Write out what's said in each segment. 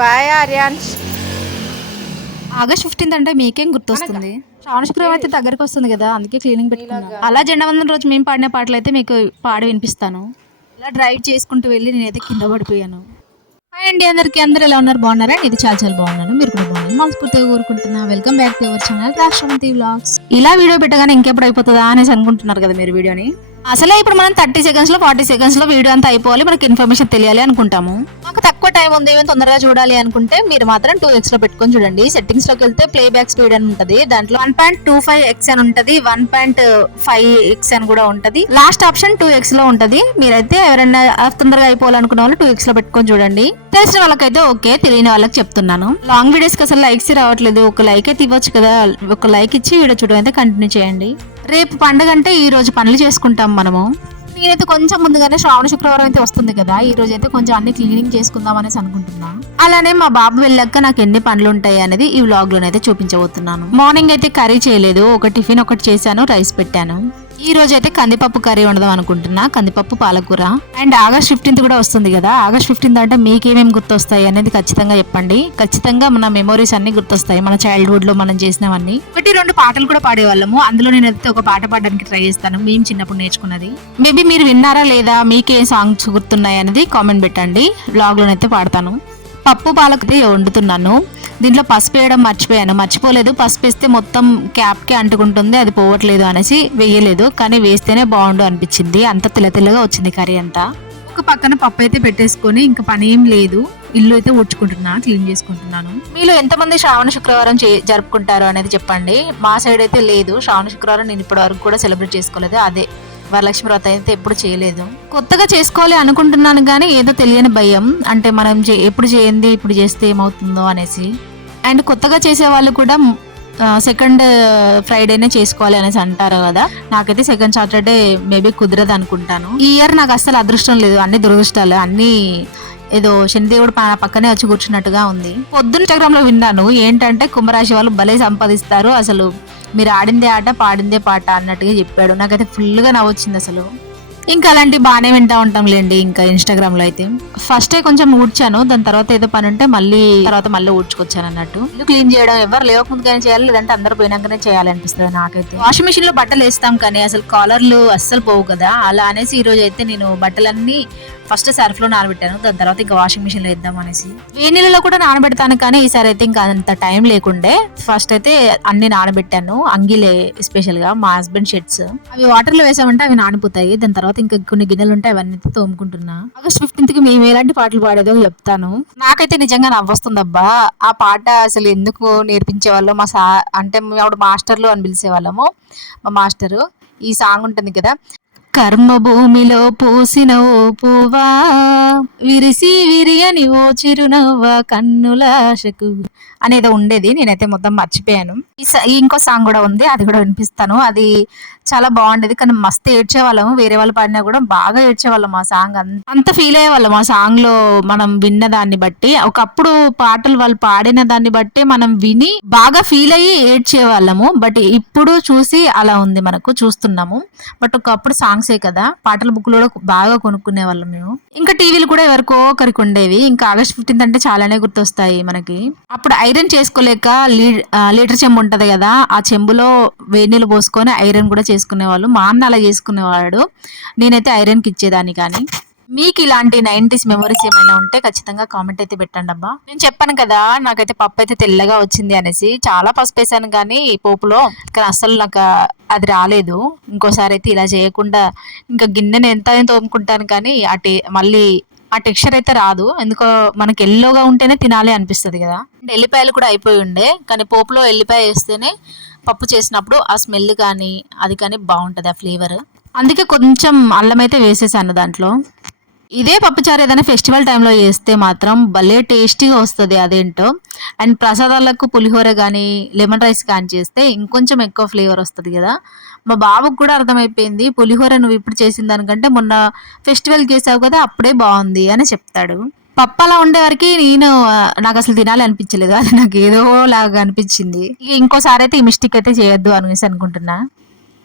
Bye Aryans. August 15 అంటే మీకేం గుర్తొస్తుంది? శ్రావణ శుక్రవారం అయితే దగ్గరికి వస్తుంది కదా, అందుకే క్లీనింగ్ పెట్టుకున్నాను. అలా జెండా వందనం రోజు మేము పాడిన పాటలు అయితే మీకు పాడి వినిపిస్తాను. ఇలా డ్రైవ్ చేసుకుంటూ వెళ్ళి నేనైతే కింద పడిపోయాను. హాయ్ అండి అందరికీ, అందరూ ఎలా ఉన్నారు? బాగున్నారా? ఇది చాలా చాలా బాగున్నాను. మీరు కూడా బాగున్నారు మనస్ఫూర్తిగా కోరుకుంటున్నా. Welcome back to our channel రాష్ట్రపతి వ్లాగ్స్. ఇలా వీడియో పెట్టగానే ఇంకెప్పుడు అయిపోతుందా అనేసి అనుకుంటున్నారు కదా మీరు వీడియోని. అసలే ఇప్పుడు మనం 30 seconds లో 40 seconds లో వీడియో అంతా అయిపోవాలి, మనకి ఇన్ఫర్మేషన్ తెలియాలి అనుకుంటాము. మాకు తక్కువ టైం ఉంది, ఏమైనా తొందరగా చూడాలి అనుకుంటే మీరు మాత్రం 2x లో పెట్టుకొని చూడండి. సెట్టింగ్స్ లోకి వెళ్తే ప్లే బ్యాక్ స్పీడ్ అని ఉంటది, దాంట్లో 1.25x అని ఉంటది, 1.5x అని కూడా ఉంటది. లాస్ట్ ఆప్షన్ 2x లో ఉంటది. మీరైతే ఎవరైనా తొందరగా అయిపోవాలనుకున్న వాళ్ళు 2x లో పెట్టుకొని చూడండి. తెలిసిన వాళ్ళకైతే ఓకే, తెలియని వాళ్ళకి చెప్తున్నాను. లాంగ్ వీడియోస్ కి అసలు లైక్స్ రావట్లేదు. ఒక లైక్ అయితే ఇవ్వచ్చు కదా, ఒక లైక్ ఇచ్చి వీడియో చూడడం అయితే కంటిన్యూ చేయండి. రేపు పండుగ అంటే ఈ రోజు పనులు చేసుకుంటాం మనము. నేనైతే కొంచెం ముందుగానే శ్రావణ శుక్రవారం అయితే వస్తుంది కదా, ఈ రోజు అయితే కొంచెం అన్ని క్లీనింగ్ చేసుకుందాం అనేసి అనుకుంటున్నా. అలానే మా బాబు వెళ్ళాక నాకు ఎన్ని పనులు ఉంటాయి అనేది ఈ వ్లాగ్ లోనైతే చూపించబోతున్నాను. మార్నింగ్ అయితే కర్రీ చేయలేదు, ఒక టిఫిన్ ఒకటి చేశాను, రైస్ పెట్టాను. ఈ రోజు అయితే కందిపప్పు కర్రీ వండదాం అనుకుంటున్నా, కందిపప్పు పాలకూర. అండ్ ఆగస్ట్ 15 కూడా వస్తుంది కదా, ఆగస్ట్ 15 అంటే మీకు ఏమేమి గుర్తొస్తాయి అనేది ఖచ్చితంగా చెప్పండి. ఖచ్చితంగా మన మెమోరీస్ అన్ని గుర్తొస్తాయి, మన చైల్డ్హుడ్ లో మనం చేసినవన్నీ. 1-2 పాటలు కూడా పాడేవాళ్ళము, అందులో నేనైతే ఒక పాట పాడడానికి ట్రై చేస్తాను, మేము చిన్నప్పుడు నేర్చుకున్నది. మేబీ మీరు విన్నారా లేదా, మీకే సాంగ్స్ గుర్తున్నాయి అనేది కామెంట్ పెట్టండి, వ్లాగ్ లోనైతే పాడతాను. పప్పు పాలకైతే వండుతున్నాను. దీంట్లో పసుపు వేయడం మర్చిపోలేదు. పసుపు వేస్తే మొత్తం క్యాప్కి అంటుకుంటుంది, అది పోవట్లేదు అనేసి వేయలేదు, కానీ వేస్తేనే బాగుండు అనిపించింది. అంత తెల్లగా వచ్చింది కర్రీ అంతా. ఒక పక్కన పప్పు అయితే పెట్టేసుకొని ఇంకా పని ఏం లేదు, ఇల్లు అయితే ఊడ్చుకుంటున్నా, క్లీన్ చేసుకుంటున్నాను. మీలో ఎంతమంది శ్రావణ శుక్రవారం జరుపుకుంటారు అనేది చెప్పండి. మా సైడ్ అయితే లేదు, శ్రావణ శుక్రవారం నేను ఇప్పటి వరకు కూడా సెలబ్రేట్ చేసుకోలేదు. అదే వరలక్ష్మి వ్రతం అయితే ఎప్పుడు చేయలేదు. కొత్తగా చేసుకోవాలి అనుకుంటున్నాను కానీ ఏదో తెలియని భయం, అంటే మనం ఎప్పుడు చేయండి ఇప్పుడు చేస్తే ఏమవుతుందో అనేసి. అండ్ కొత్తగా చేసే వాళ్ళు కూడా సెకండ్ ఫ్రైడేనే చేసుకోవాలి అనేసి అంటారు కదా, నాకైతే సెకండ్ సాటర్డే మేబీ కుదరదు అనుకుంటాను. ఈ ఇయర్ నాకు అస్సలు అదృష్టం లేదు, అన్ని దురదృష్టాలు, అన్ని ఏదో శనిదేవుడు పక్కనే వచ్చి కూర్చున్నట్టుగా ఉంది. పొద్దున్న ఇన్స్టాగ్రామ్ లో విన్నాను ఏంటంటే కుంభరాశి వాళ్ళు భలే సంపాదిస్తారు, అసలు మీరు ఆడిందే ఆట పాడిందే పాట అన్నట్టుగా చెప్పాడు. నాకైతే ఫుల్గా నవ్వొచ్చింది అసలు. ఇంకా అలాంటి బాగానే వింటా ఉంటాం లేండి. ఇంకా ఇన్స్టాగ్రామ్ లో అయితే ఫస్టే కొంచెం ఊడ్చాను, దాని తర్వాత ఏదో పని ఉంటే మళ్ళీ ఊడ్చుకొచ్చాను అన్నట్టు. ఇల్లు క్లీన్ చేయడం ఎవరు లేవకముందుగానే చేయాలి, లేదంటే అందరు పోయినాకనే చేయాలి అనిపిస్తుంది నాకైతే. వాషింగ్ మిషన్ లో బట్టలు వేస్తాం కానీ అసలు కాలర్లు అస్సలు పోవు కదా, అలా అనేసి ఈ రోజు అయితే నేను బట్టలన్నీ ఫస్ట్ సర్ఫ్ లో నానబెట్టాను, దాని తర్వాత ఇంకా వాషింగ్ మిషన్ లో వేద్దాం అనేసి. వేడి నీళ్ళలో కూడా నానబెడతాను కానీ ఈసారి అయితే ఇంకా అంత టైం లేకుండే ఫస్ట్ అయితే అన్ని నానబెట్టాను. అంగిలే స్పెషల్ గా మా హస్బెండ్ షర్ట్స్, అవి వాటర్ లో వేసామంటే అవి నానిపోతాయి. దాని తర్వాత ఇంకా కొన్ని గిన్నెలు ఉంటాయి, అవన్నీ తోముకుంటున్నా. ఆగస్ట్ 15 కి మేము ఎలాంటి పాటలు పాడేదో చెప్తాను. నాకైతే నిజంగా నవ్వొస్తుంది అబ్బా, ఆ పాట అసలు ఎందుకు నేర్పించేవాళ్ళు మా అంటే మేము మాస్టర్లు అని పిలిచేవాళ్ళము. మా మాస్టరు ఈ సాంగ్ ఉంటుంది కదా, కర్మ భూమిలో పూసిన ఓ పువ్వా, విరిసి విరియని ఓ చిరునవ్వా కన్నులాశకు అనేది ఉండేది. నేనైతే మొత్తం మర్చిపోయాను. ఇంకో సాంగ్ కూడా ఉంది, అది కూడా వినిపిస్తాను. అది చాలా బాగుండేది కానీ మస్తు ఏడ్చేవాళ్ళము, వేరే వాళ్ళు పాడినా కూడా బాగా ఏడ్చేవాళ్ళం. ఆ సాంగ్ అంత ఫీల్ అయ్యేవాళ్ళం ఆ సాంగ్ లో మనం విన్న దాన్ని బట్టి. ఒకప్పుడు పాటలు వాళ్ళు పాడిన దాన్ని బట్టి మనం విని బాగా ఫీల్ అయ్యి ఏడ్చేవాళ్ళము, బట్ ఇప్పుడు చూసి అలా ఉంది, మనకు చూస్తున్నాము. బట్ ఒకప్పుడు సాంగ్సే కదా, పాటల బుక్లు కూడా బాగా కొనుక్కునే వాళ్ళం మేము. ఇంకా టీవీలు కూడా ఎవరికో ఒకరికి ఉండేవి. ఇంకా ఆగస్ట్ 15 అంటే చాలానే గుర్తొస్తాయి మనకి. అప్పుడు ఐరన్ చేసుకోలేక లీటర్ చెంబు ఉంటది కదా, ఆ చెంబులో వేడి నీళ్ళు పోసుకొని ఐరన్ కూడా చేసుకునేవాళ్ళు. మా అన్న అలా చేసుకునేవాడు, నేనైతే ఐరన్ కి ఇచ్చేదాన్ని. కానీ మీకు ఇలాంటి 90s మెమరీస్ ఏమైనా ఉంటే ఖచ్చితంగా కామెంట్ అయితే పెట్టండి అబ్బా. నేను చెప్పాను కదా నాకైతే పప్పు అయితే తెల్లగా వచ్చింది అనేసి, చాలా పసుపు వేసాను కానీ పోపులో, కానీ అస్సలు నాకు అది రాలేదు. ఇంకోసారి అయితే ఇలా చేయకుండా ఇంకా గిన్నెను ఎంత తోముకుంటాను కానీ మళ్ళీ ఆ టెక్స్చర్ అయితే రాదు. ఎందుకో మనకి ఎల్లోగా ఉంటేనే తినాలి అనిపిస్తుంది కదా. అంటే ఎల్లిపాయలు కూడా అయిపోయి ఉండే, కానీ పోపులో ఎల్లిపాయ వేస్తేనే పప్పు చేసినప్పుడు ఆ స్మెల్ కానీ అది కానీ బాగుంటుంది, ఆ ఫ్లేవర్. అందుకే కొంచెం అల్లం అయితే వేసేసాను దాంట్లో. ఇదే పప్పుచారు ఏదైనా ఫెస్టివల్ టైంలో చేస్తే మాత్రం భలే టేస్టీగా వస్తుంది అదేంటో. అండ్ ప్రసాదాలకు పులిహోర కానీ లెమన్ రైస్ కానీ చేస్తే ఇంకొంచెం ఎక్కువ ఫ్లేవర్ వస్తుంది కదా. మా బాబుకు కూడా అర్థమైపోయింది, పులిహోర నువ్వు ఇప్పుడు చేసిన దానికంటే మొన్న ఫెస్టివల్ చేసావు కదా అప్పుడే బాగుంది అని చెప్తాడు. పప్పు అలా ఉండేవరకు నాకు అసలు తినాలి అనిపించలేదు, అది నాకు ఏదో లాగా అనిపించింది. ఇంకోసారి అయితే ఈ మిస్టేక్ అయితే చేయొద్దు అనేసి అనుకుంటున్నా.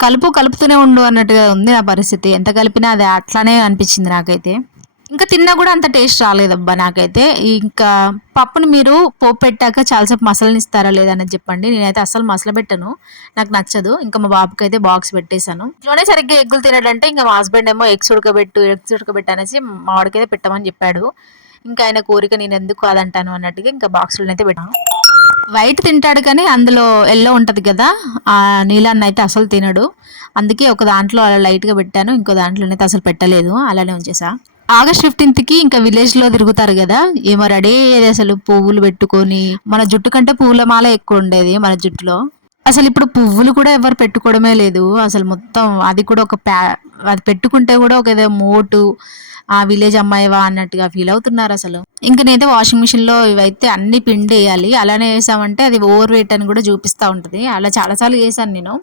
కలుపుతూనే ఉండు అన్నట్టుగా ఉంది నా పరిస్థితి, ఎంత కలిపినా అది అట్లానే అనిపించింది నాకైతే. ఇంకా తిన్నా కూడా అంత టేస్ట్ రాలేదబ్బా నాకైతే. ఇంకా పప్పుని మీరు పోపు పెట్టాక చాలాసేపు మసలనిస్తారా లేదా అనేది చెప్పండి. నేనైతే అస్సలు మసలబెట్టను, నాకు నచ్చదు. ఇంకా మా బాబుకి అయితే బాక్స్ పెట్టేశాను. ఇంట్లోనే సరిగ్గా ఎగ్గులు తినడంటే ఇంకా మా హస్బెండ్ ఏమో ఎగ్స్ ఉడకబెట్టు అనేసి మా వాడికైతే పెట్టమని చెప్పాడు. ఇంకా ఆయన కోరిక నేను ఎందుకు కాదంటాను అన్నట్టుగా ఇంకా బాక్స్లోనైతే పెట్టాను. వైట్ తింటాడు కానీ అందులో ఎల్లో ఉంటుంది కదా, ఆ నీలాన్ని అయితే అసలు తినడు. అందుకే ఒక దాంట్లో అలా లైట్గా పెట్టాను, ఇంకో దాంట్లోనైతే అసలు పెట్టలేదు, అలానే ఉంచేసా. ఆగస్ట్ 15కి ఇంకా విలేజ్లో తిరుగుతారు కదా, ఏమో రెడీ అయ్యేది అసలు పువ్వులు పెట్టుకొని. మన జుట్టు కంటే పూల మాల ఎక్కువ ఉండేది మన జుట్టులో. అసలు ఇప్పుడు పువ్వులు కూడా ఎవరు పెట్టుకోవడమే లేదు అసలు. మొత్తం అది కూడా అది పెట్టుకుంటే కూడా ఒక ఏదో మోటు, ఆ విలేజ్ అమ్మాయివా అన్నట్టుగా ఫీల్ అవుతున్నారు అసలు. ఇంక నేనైతే వాషింగ్ మిషన్లో ఇవైతే అన్ని పిండి వేయాలి. అలానే వేసామంటే అది ఓవర్ వెయిట్ అని కూడా చూపిస్తూ ఉంటుంది. అలా చాలాసార్లు చేశాను నేను.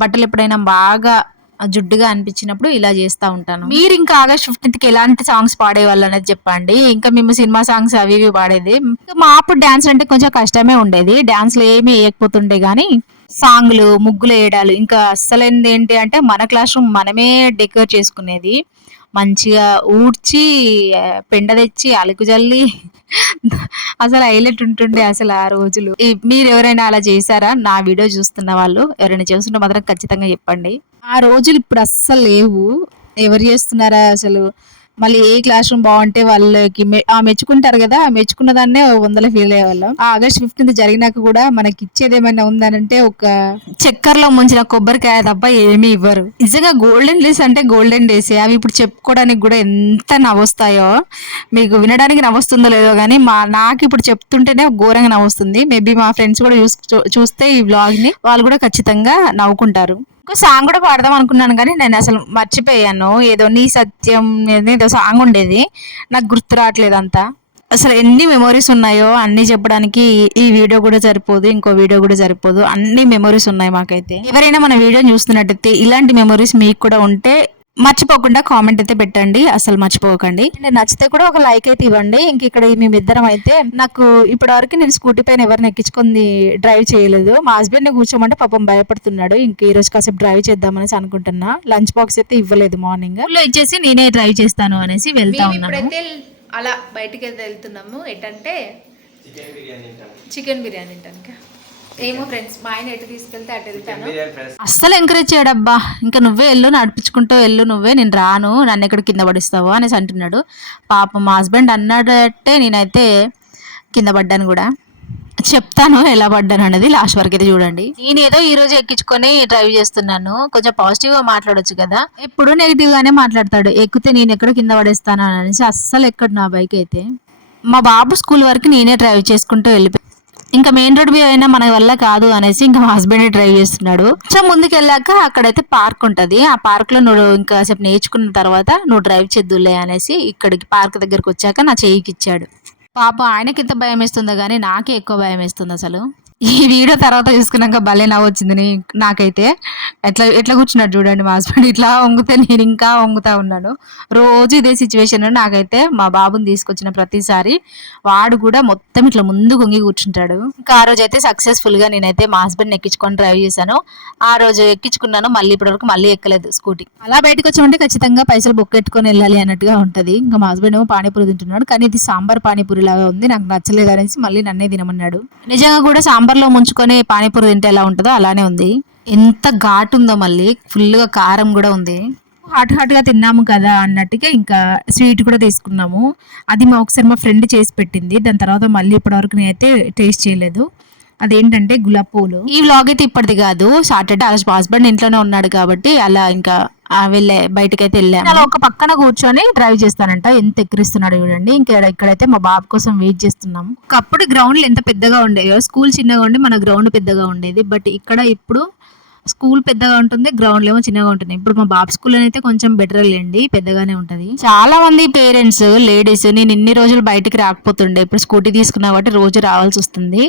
బట్టలు ఎప్పుడైనా బాగా జుడ్డుగా అనిపించినప్పుడు ఇలా చేస్తూ ఉంటాను. మీరు ఇంకా ఆగస్ట్ 15కి ఎలాంటి సాంగ్స్ పాడేవాళ్ళు అనేది చెప్పండి. ఇంకా మేము సినిమా సాంగ్స్ అవి ఇవి పాడేది. ఇంకా మా అప్పుడు డ్యాన్స్ అంటే కొంచెం కష్టమే ఉండేది, డ్యాన్స్లు ఏమీ వేయకపోతుండే కానీ సాంగ్లు ముగ్గులు వేయడాలు ఇంకా అస్సలైంది ఏంటి అంటే మన క్లాస్ రూమ్ మనమే డెకరేట్ చేసుకునేది. మంచిగా ఊడ్చి పెండ తెచ్చి అలుకు జల్లి అసలు హైలైట్ ఉంటుండే అసలు ఆ రోజులు. మీరు ఎవరైనా అలా చేశారా? నా వీడియో చూస్తున్న వాళ్ళు ఎవరైనా చేస్తుంటే మాత్రం ఖచ్చితంగా చెప్పండి. ఆ రోజులు ఇప్పుడు అస్సలు లేవు. ఎవరు చేస్తున్నారా అసలు? మళ్ళీ ఏ క్లాస్ రూమ్ బాగుంటే వాళ్ళకి మెచ్చుకుంటారు కదా, ఆ మెచ్చుకున్న దాన్నే వందల ఫీల్ అయ్యేవాళ్ళం. ఆ ఆగస్ట్ 15 జరిగినాక కూడా మనకి ఇచ్చేది ఏమైనా ఉందనంటే ఒక చక్కెరలో ముంచిన కొబ్బరికాయ తప్ప ఏమీ ఇవ్వరు. నిజంగా గోల్డెన్ డేస్ అంటే గోల్డెన్ డేస్. అవి ఇప్పుడు చెప్పుకోవడానికి కూడా ఎంత నవ్వొస్తాయో. మీకు వినడానికి నవ్వొస్తుందో లేదో కానీ నాకు ఇప్పుడు చెప్తుంటేనే ఘోరంగా నవ్వొస్తుంది. మేబీ మా ఫ్రెండ్స్ కూడా చూస్తే ఈ వ్లాగ్ని వాళ్ళు కూడా ఖచ్చితంగా నవ్వుకుంటారు. ఇంకో సాంగ్ కూడా పాడదాం అనుకున్నాను కానీ నేను అసలు మర్చిపోయాను. ఏదో నీ సత్యం ఏదో సాంగ్ ఉండేది, నాకు గుర్తు రావట్లేదు అంతా. అసలు ఎన్ని మెమొరీస్ ఉన్నాయో అన్ని చెప్పడానికి ఈ వీడియో కూడా సరిపోదు, ఇంకో వీడియో కూడా సరిపోదు. అన్ని మెమొరీస్ ఉన్నాయి మాకైతే. ఎవరైనా మన వీడియోని చూస్తున్నట్టయితే ఇలాంటి మెమొరీస్ మీకు కూడా ఉంటే మర్చిపోకుండా కామెంట్ అయితే పెట్టండి, అసలు మర్చిపోకండి. నచ్చితే కూడా ఒక లైక్ అయితే ఇవ్వండి. ఇంక ఇక్కడ మేమిద్దరం అయితే, నాకు ఇప్పటి వరకు నేను స్కూటీ పైన ఎవరిని ఎక్కించుకొని డ్రైవ్ చేయలేదు. మా హస్బెండ్ ని కూర్చోమంటే పాపం భయపడుతున్నాడు. ఇంక ఈ రోజు కాసేపు డ్రైవ్ చేద్దామనేసి అనుకుంటున్నా. లంచ్ బాక్స్ అయితే ఇవ్వలేదు, మార్నింగ్ ఇచ్చేసి నేనే డ్రైవ్ చేస్తాను అనేసి వెళ్తా ఉన్నాను. అలా బయటికి వెళ్తున్నాము. ఏంటంటే చికెన్ బిర్యానీ తింటానికి. ఏమో ఫ్రెండ్స్, మా ఆయన ఎటు తీసుకెళ్తే అటు వెళ్తాను. అస్సలు ఎంకరేజ్ చేయడబ్బా. ఇంకా నువ్వే వెళ్ళు, నడిపించుకుంటూ వెళ్ళు, నువ్వే, నేను రాను, నన్ను ఎక్కడ కింద పడిస్తావు అనేసి అంటున్నాడు. పాపం మా హస్బెండ్ అన్నాడంటే నేనైతే కింద పడ్డాను కూడా. చెప్తాను ఎలా పడ్డాను అనేది లాస్ట్ వరకు అయితే చూడండి. నేను ఏదో ఈ రోజు ఎక్కించుకొని డ్రైవ్ చేస్తున్నాను, కొంచెం పాజిటివ్ గా మాట్లాడొచ్చు కదా. ఎప్పుడు నెగిటివ్ గానే మాట్లాడతాడు. ఎక్కితే నేను ఎక్కడ కింద పడేస్తాను అనేసి అస్సలు ఎక్కడు నా బైక్ అయితే. మా బాబు స్కూల్ వరకు నేనే డ్రైవ్ చేసుకుంటూ వెళ్ళిపోయాను. ఇంకా మెయిన్ రోడ్ మీద అయినా మన వల్ల కాదు అనేసి ఇంకా మా హస్బెండ్ డ్రైవ్ చేస్తున్నాడు. కొంచెం ముందుకు వెళ్ళాక అక్కడైతే పార్క్ ఉంటది. ఆ పార్క్ లో నువ్వు ఇంకా సేపు నేర్చుకున్న తర్వాత నువ్వు డ్రైవ్ చేద్దులే అనేసి ఇక్కడికి పార్క్ దగ్గరకు వచ్చాక నా చెయ్యికి ఇచ్చాడు. పాప ఆయనకి ఎంత భయం వేస్తుందో కానీ నాకే ఎక్కువ భయం వేస్తుంది అసలు. ఈ వీడియో తర్వాత చూసుకున్నాక భలే నవ్వు వచ్చింది నాకైతే. ఎట్లా ఎట్లా కూర్చున్నాడు చూడండి మా హస్బెండ్. ఇట్లా వంగితే నేను ఇంకా వంగుతా ఉన్నాను. రోజు ఇదే సిచ్యువేషన్. నాకైతే మా బాబుని తీసుకొచ్చిన ప్రతిసారి వాడు కూడా మొత్తం ఇట్లా ముందు వంగి కూర్చుంటాడు. ఇంకా ఆ రోజు అయితే సక్సెస్ఫుల్గా నేనైతే మా హస్బెండ్ ఎక్కించుకొని డ్రైవ్ చేశాను. ఆ రోజు ఎక్కించుకున్నాను, మళ్ళీ ఇప్పటివరకు మళ్ళీ ఎక్కలేదు స్కూటీ. అలా బయటకు వచ్చామంటే ఖచ్చితంగా పైసలు బొక్కెట్టుకొని వెళ్ళాలి అన్నట్టుగా ఉంటుంది. ఇంకా మా హస్బెండ్ ఏమో పానీపూరి తింటున్నాడు, కానీ ఇది సాంబార్ పానీపూరి లాగా ఉంది, నాకు నచ్చలేదు అనేసి మళ్ళీ నన్నే తినమన్నాడు. నిజంగా కూడా సాంబార్లో ముంచుకొని పానీపూరి తింటే ఎలా ఉంటుందో అలానే ఉంది. ఎంత ఘాటు ఉందో, మళ్ళీ ఫుల్గా కారం కూడా ఉంది. హాట్గా తిన్నాము కదా అన్నట్టుగా ఇంకా స్వీట్ కూడా తీసుకున్నాము. అది ఒకసారి మా ఫ్రెండ్ చేసి పెట్టింది. దాని తర్వాత మళ్ళీ ఇప్పటివరకు నేనైతే టేస్ట్ చేయలేదు. అదేంటంటే గులాబ్ పూలు. ఈ వ్లాగ్ అయితే ఇప్పటిది కాదు, సాటర్డే హస్బెండ్ ఇంట్లోనే ఉన్నాడు కాబట్టి అలా ఇంకా బయటకైతే వెళ్ళాము. అలా ఒక పక్కన కూర్చొని డ్రైవ్ చేస్తానంట. ఎంత ఎక్కిరిస్తున్నాడు చూడండి. ఇక్కడైతే మా బాబు కోసం వెయిట్ చేస్తున్నాం. ఒకప్పుడు గ్రౌండ్లు ఎంత పెద్దగా ఉండేవో, స్కూల్ చిన్నగా ఉండి మన గ్రౌండ్ పెద్దగా ఉండేది. బట్ ఇక్కడ ఇప్పుడు స్కూల్ పెద్దగా ఉంటుంది, గ్రౌండ్ ఏమో చిన్నగా ఉంటుంది. ఇప్పుడు మా బాబు స్కూల్ అయితే కొంచెం బెటర్ లేండి, పెద్దగానే ఉంటది. చాలా మంది పేరెంట్స్ లేడీస్ నేను ఇన్ని రోజులు బయటికి రాకపోతుండే, ఇప్పుడు స్కూటీ తీసుకున్నా కాబట్టి రోజు రావాల్సి వస్తుంది.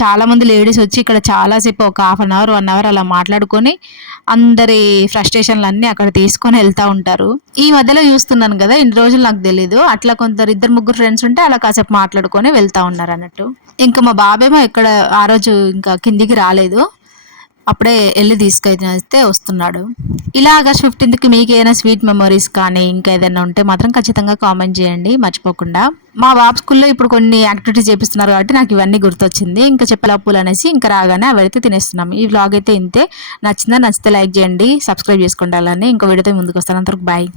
చాలా మంది లేడీస్ వచ్చి ఇక్కడ చాలాసేపు ఒక 1/2 అవర్ 1 అవర్ అలా మాట్లాడుకొని అందరి ఫ్రస్ట్రేషన్లు అన్నీ అక్కడ తీసుకొని వెళ్తూ ఉంటారు. ఈ మధ్యలో చూస్తున్నాను కదా, ఇన్ని రోజులు నాకు తెలీదు. అట్లా కొందరు 2-3 ఫ్రెండ్స్ ఉంటే అలా కాసేపు మాట్లాడుకొని వెళ్తా ఉన్నారు అన్నట్టు. ఇంకా మా బాబేమో ఇక్కడ ఆ రోజు ఇంకా కిందికి రాలేదు. అప్పుడే వెళ్ళి తీసుకైతే వస్తున్నాడు. ఇలా ఆగస్ట్ 15కి మీకు ఏదైనా స్వీట్ మెమరీస్ కానీ ఇంకా ఏదైనా ఉంటే మాత్రం ఖచ్చితంగా కామెంట్ చేయండి మర్చిపోకుండా. మా బాబు స్కూల్లో ఇప్పుడు కొన్ని యాక్టివిటీస్ చేపిస్తున్నారు కాబట్టి నాకు ఇవన్నీ గుర్తొచ్చింది. ఇంకా చెప్పల పూలు అనేసి ఇంకా రాగానే అవైతే తినేస్తున్నాం. ఈ వ్లాగ్ అయితే ఇంతే. నచ్చితే లైక్ చేయండి, సబ్స్క్రైబ్ చేసుకోండి. అలానే ఇంకో వీడియోతో ముందుకు వస్తాను. అంతవరకు బాయ్.